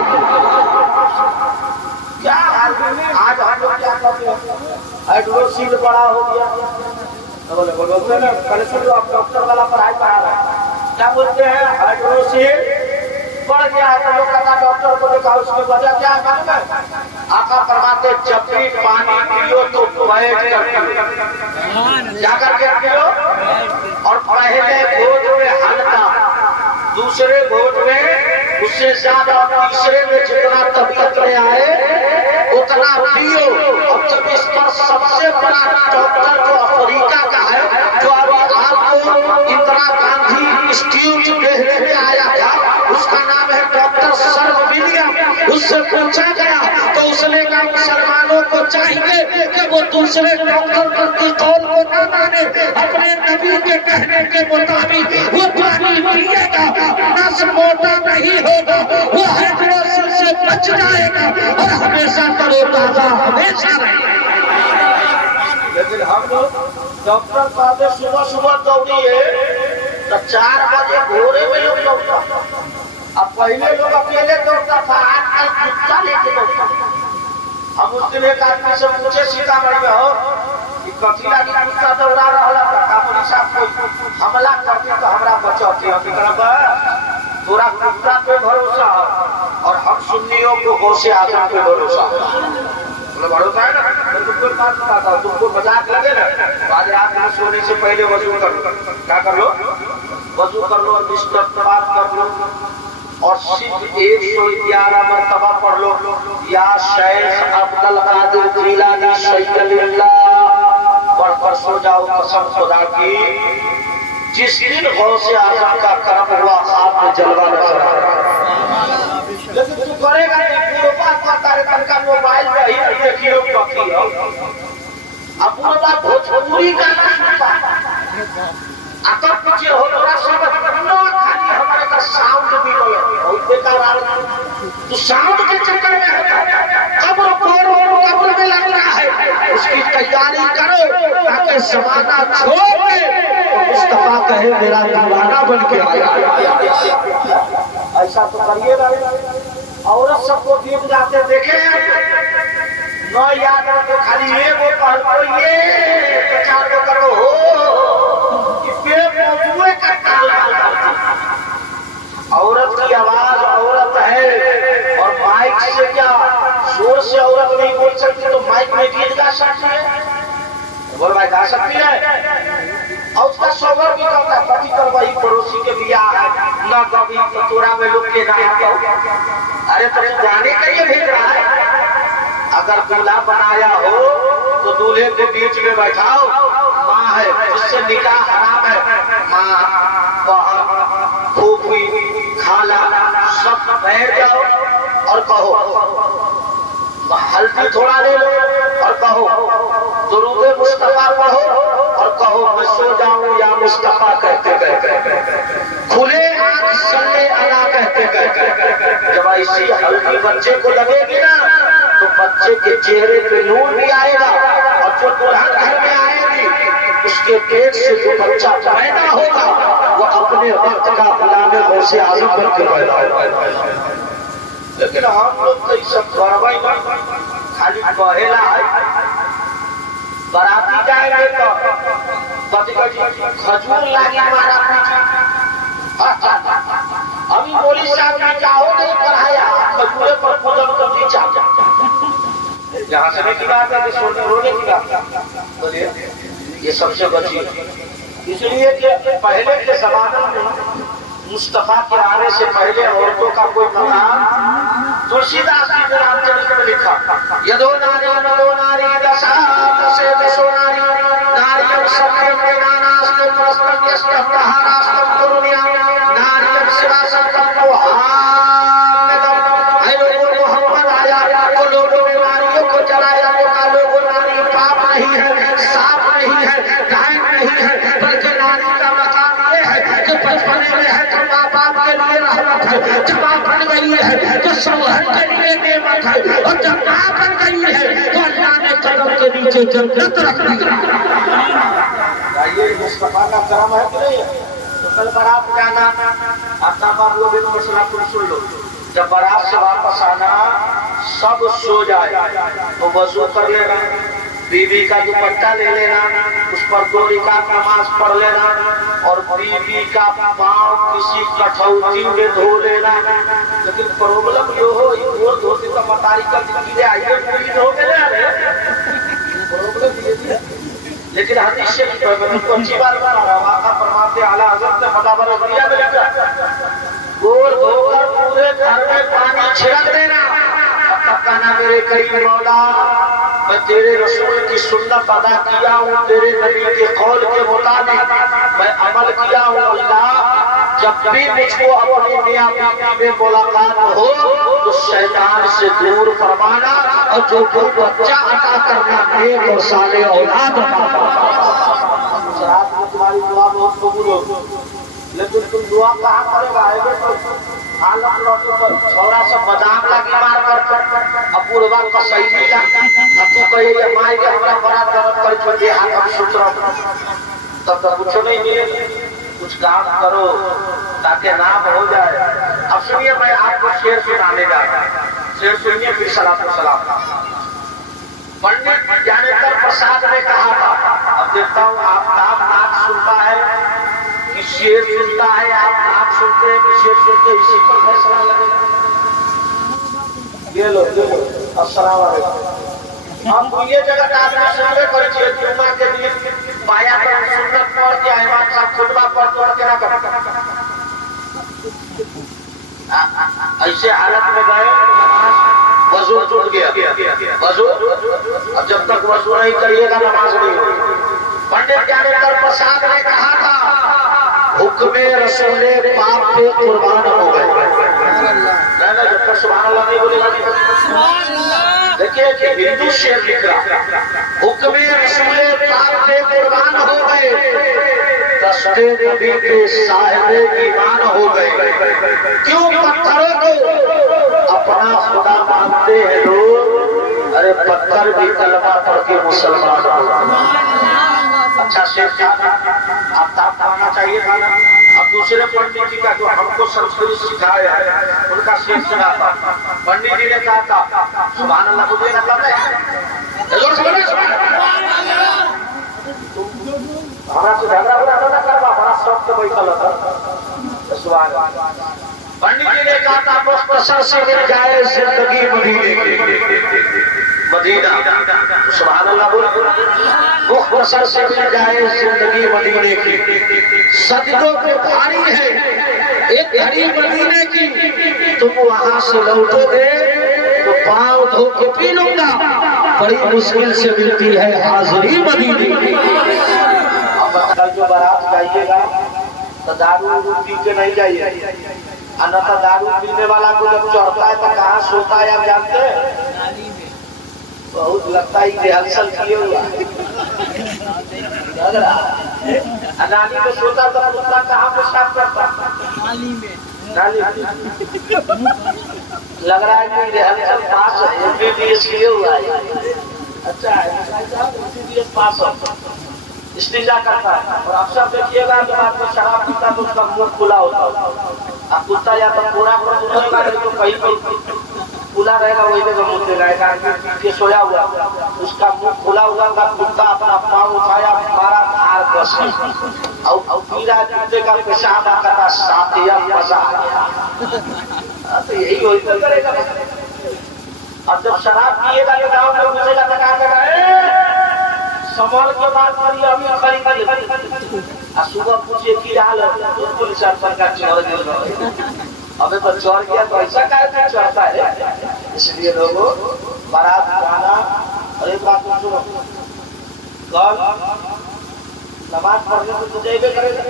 क्या आज हम लोग क्या कहते हैं हाइड्रोक्सील बड़ा हो गया बोलते ना पहले से आप डॉक्टर वाला पढ़ाई पढ़ा रहे हैं क्या बोलते हैं हाइड्रोक्सील बढ़ गया है तो लोग कहता डॉक्टर को देखा उसकी वजह क्या है मालूम है आका फरमाते जब भी पानी पियो तो बैठ कर क्या करके पियो और पहले घोट में हल्का दूसरे घोट में उससे ज्यादा तीसरे में जितना तबीयत में आए उतना पियो। और जब इस पर सबसे बड़ा डॉक्टर जो अफ्रीका का है जो अभी आपको इंदिरा गांधी इंस्टीट्यूट देखने में आया था उसका नाम है डॉक्टर सर्वविलियम उससे पूछा गया तो उसने कहा मुसलमानों को चाहिए कि वो दूसरे डॉक्टर की कौल को न माने अपने नबी के कहने के मुताबिक वो पानी पिएगा नस मोटा नहीं होगा वो हाइड्रोसिस से बच जाएगा और हमेशा तरोताजा हमेशा रहेगा। लेकिन हम लोग डॉक्टर कहते सुबह सुबह दौड़िए तो 4 बजे भोरे में लोग दौड़ता अब पहले लोग अकेले दौड़ता था आजकल कुत्ता लेके दौड़ता। हम उस दिन एक आदमी से पूछे सीतामढ़ी में हो कि कथी लागी कुत्ता दौड़ा रहा था कामरी साहब कोई हमला करते तो हमरा बचाते हम पूरा कुत्ता पे भरोसा और हम सुन्नियों को गौसे आजम पे भरोसा भरोसा है ना तुमको बात बताता हूँ तुमको मजाक लगे ना आज रात में सोने से पहले वजू कर लो क्या कर लो वजू कर लो और इस्तेमाल कर लो और सिर्फ 111 मरतबा पढ़ लो या शेख अब्दुल कादिर जिलानी शहीद पढ़कर सो जाओ कसम खुदा की, जिस दिन गौसे आजम का कर्म हुआ आप में जलवा नजर आ रहा। लेकिन तू करेगा नहीं, पूरा बात माता रे तनका मोबाइल पे ही देखियो पकी हो, अब पूरा बात भोजपुरी का आता पीछे हो रहा सब ना खाली हमारे का साउंड भी बोले बहुत बेकार। तू साउंड के चक्कर में कब्र कब्र में लग रहा है, उसकी तैयारी करो ताकि जमाना छोड़ के मुस्तफा कहे मेरा दीवाना बन के आया। ऐसा तो करिएगा। औरत सबको गीत गाते देखे न याद हो तो खाली ये वो पढ़ो ये प्रचार को करो औरत की आवाज औरत है और माइक से क्या जोर से औरत नहीं बोल सकती तो माइक में गीत गा सकती है, बोल भाई गा सकती है। और उसका शोहर भी कहता है पति करवाई पड़ोसी के बियाह है न कभी तो तोरा में लोग के ना तो अरे तो गाने के लिए भेज रहा है। अगर दूल्हा बनाया हो तो दूल्हे के बीच में बैठाओ, माँ है जिससे निकाह हराम है, माँ बहन फूफी खाला सब बैठ जाओ और कहो, हल्दी थोड़ा ले लो और कहो दुरूद मुस्तफा पढ़ो और कहो मैं सो जाऊं या मुस्तफा कहते कहते खुले आंख सल्ले अला कहते कहते। जब ऐसी हल्दी बच्चे को लगेगी ना तो बच्चे के चेहरे पे नूर भी आएगा और जो दुल्हन घर में आएगी उसके पेट से जो बच्चा पैदा होगा वो अपने वक्त का गुलाम गौसे आजम बन के पैदा होगा। लेकिन हम लोग तो सब गौरवाई खाली कहेला है। बराती जाएंगे तो खजूर लागे हमारा अभी मोली साहब ने चाहो नहीं पढ़ाया खजूरे पर पूजन कर दी चाह जहाँ से की बात है रोने की बात बोलिए ये सबसे बची। इसलिए कि पहले के जमाने में मुस्तफा के आने से पहले औरतों का कोई मकाम तुलसीदास जी ने रामचरित में लिखा यदो नारी नदो नारी दशा दशे दशो नारी नारियम सत्यम वेदानास्ते प्रस्तम यस्तम प्रहारास्तम कुरुनिया नारियम शिवा सत्यम मोहामेदम। ऐ लोगों मोहम्मद आया तो लोगों ने नारियों को जलाया, तो लोगों नारी पाप नहीं है, साफ नहीं है, गायन नहीं है, बल्कि नारी का मकाम ये है कि बचपने में है तो माँ बाप के लिए रहमत है, जब आप बन गई है तो सौहन के लिए नेमत है, और जब माँ बन गई है तो अल्लाह ने कदम के नीचे जन्नत रख दी। ये मुस्तफा का करम है कि नहीं है? तो कल बारात जाना अपना बाप लोग मसला तुम सुन लो, जब बारात से वापस आना सब सो जाए तो वजू कर लेना, बीवी का दुपट्टा ले लेना, उस पर 2 रकात नमाज पढ़ लेना और बीवी का पाँव किसी कठौती में धो लेना। लेकिन प्रॉब्लम यो हो वो धोती तो मतारी का जिंदगी आइए पूरी धो गए प्रॉब्लम ये। लेकिन हदीस से अच्छी बात परमात्मा आला हजरत ने फटाफट दिया गोर धोकर पूरे घर में पानी छिड़क देना। कहना मेरे करीब मौला मैं तेरे रसूल की सुन्नत अदा किया हूँ, तेरे नबी के कौल के मुताबिक मैं अमल किया हूँ। अल्लाह जब भी मुझको अपनी मियां बीवी में मुलाकात हो तो शैतान से दूर फरमाना और जो कोई बच्चा अता करना नेक और साले औलाद अता करना। तुम्हारी दुआ बहुत कबूल हो, लेकिन तुम दुआ कहाँ करेगा? आलम छोरा सब बादाम लगी मार कर अपूर्वा का सही नहीं लगा तू कहे ये माई के हमरा बड़ा दर्द कर छोड़े हाथ हम सोच रहा तब तक कुछ नहीं मिले। कुछ काम करो ताकि नाम हो जाए। अब सुनिए मैं आपको शेर सुनाने जा रहा हूँ, शेर सुनिए फिर सलाम सलाम। पंडित ज्ञानेश्वर प्रसाद ने कहा था, अब देखता हूँ आप नाक सुनता है कि शेर सुनता है, आप नाक सुनते हैं कि शेर सुनते, इसी पर फैसला लगेगा। ये लो अस्सलाम वालेकुम। हम ये जगह आदमी सुनने पर जुम्मा के दिन पाया तो सुन्नत पढ़ के इमाम साहब खुतबा पढ़ के ना करते ऐसे हालत में गए वजू टूट गया। वजू अब जब तक वजू नहीं करिएगा नमाज नहीं होगी। पंडित ज्ञानेश्वर प्रसाद ने कहा था, हुक्मे रसूले पाप पे कुर्बान हो गए। नहीं जब तक सुभान अल्लाह नहीं बोलेगा नहीं। देखिए कि हिंदू शेर लिख रहा, हुक्मे रसूले पाप पे कुर्बान हो गए, दस्ते नबी के साहिबे ईमान हो गए। क्यों पत्थरों को अपना खुदा मानते हैं लोग? अरे पत्थर भी कलमा पढ़ के मुसलमान हो। अच्छा शेर था, आप ताप पाना चाहिए था ना। अब दूसरे पंडित जी का जो हमको संस्कृत सिखाया है उनका शेर सुना था। पंडित जी ने कहा था सुभान अल्लाह को देना करते हमारा तो झगड़ा बुरा ना करवा, बड़ा शौक से बैठा था। सुभान अल्लाह। पंडित जी ने कहा था मुख्तसर से मिल जाए जिंदगी मदीने की, मदीना सुभान अल्लाह बोल। मुख्तसर से मिल जाए जिंदगी मदीने की, सजदों पे भारी है एक घड़ी मदीने की, तुम वहां से लौटोगे तो पाँव धो के पी लूंगा, बड़ी मुश्किल से मिलती है हाजिरी मदीने की। अब कल जो बारात जाइएगा तो दारू पी के नहीं जाइए, अन्यथा दारू पीने वाला को जब चढ़ता है तो कहाँ सोता है आप जानते हैं? बहुत लगता है रिहर्सल किए हुआ नाली में सोता तो कुत्ता कहाँ पे साफ करता? नाली में। लग रहा है कि रिहर्सल पास है, MBBS किए हुआ है। अच्छा है, MBBS पास हो, इस्तिंजा करता है। और अक्सर देखिएगा जब आदमी शराब पीता तो उसका मुंह खुला होता है। अब कुत्ता या तो पूरा रहेगा नहीं तो कहीं कहीं खुला रहेगा, वही जगह मुंह देगा। एक आदमी पीछे सोया हुआ, उसका मुंह खुला हुआ था, कुत्ता अपना पाँव उठाया, मारा धार बस और पीरा जूते का पेशाब आता था, साथिया मजा आ गया। तो यही वही तो करेगा। अब जब शराब पिएगा तो गाँव में घुसेगा तो क्या करेगा? संभाल के बात करिए, अभी खरीद सुबह पूछिए की हाल है, पुलिस का चढ़ गया। अबे तो चढ़ गया तो ऐसा क्या चढ़ता है? इसलिए लोगों बारात जाना। और एक बात सुनो, कल नमाज पढ़ने तो तुझे करेगा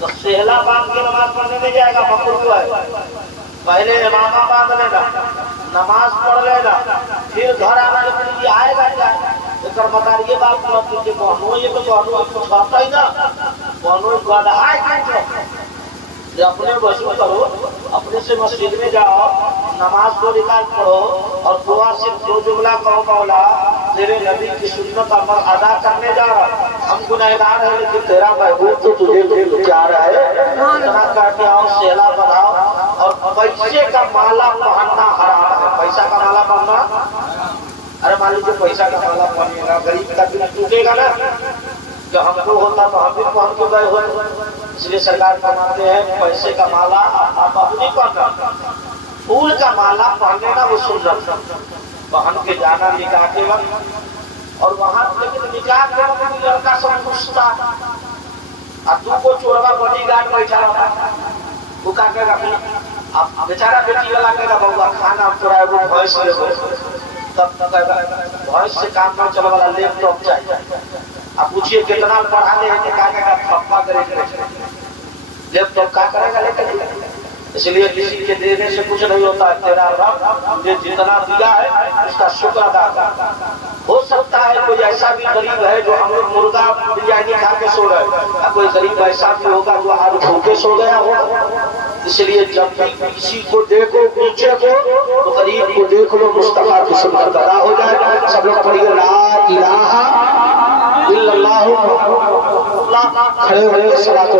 तो सेहला बांध के नमाज पढ़ने नहीं जाएगा, मकरूह को है। पहले इमामा बांध लेगा, नमाज पढ़ लेगा, फिर घर आने के लिए आएगा क्या? एक बताइए बात मत कीजिए, बहनों ये तो बहनों कुछ खाता ही ना, बहनों गढ़ाए अपने वसूल करो, अपने से मस्जिद में जाओ, नमाज को निकाल पढ़ो और दुआ सिर्फ दो जुमला कहो, मौला तेरे नबी की सुन्नत अमल अदा करने जा रहा, हम गुनहगार हैं लेकिन तेरा महबूब तो तुझे क्या रहा है, इतना करके आओ, सेला बनाओ। और पैसे का माला पहनना हराम है। पैसा का माला पहनना, अरे मान लीजिए पैसा का माला पहनेगा, गरीब का दिल टूटेगा ना। जो हमको होता तो हम भी पहन के गए हो। इसलिए सरकार फरमाते हैं पैसे का माला आप अपनी पहनना, फूल का माला पहनने ना वो सुन्नत, पहन के जाना निकाह के वक्त। और वहाँ लेकिन निकाह के वक्त लड़का सब पूछता, अब तू को चोरवा बॉडीगार्ड बैठा रहा, वो क्या कहेगा? अब बेचारा बेटी वाला कहेगा बउआ खाना थोड़ा एगो भैंस ले, तब भैंस से काम न चले वाला लैपटॉप चाहिए। आप पूछिए कितना पढ़ा ले, थप्पा करेगा, लैपटॉप क्या करेगा लेकर? इसलिए किसी के देने से कुछ नहीं होता है। तेरा रब जो जितना दिया है उसका शुक्र अदा कर। हो सकता है कोई ऐसा भी गरीब है जो हम लोग मुर्गा बिरयानी खा के सो रहे, कोई गरीब ऐसा भी होगा जो आज भूखे सो गया होगा। इसलिए जब भी किसी को देखो नीचे को तो गरीब को देख लो, मुस्तफा की सुन्नत अदा हो जाए। सब लोग पढ़िए ला इलाहा इल्लल्लाहु, खड़े होइए सलातो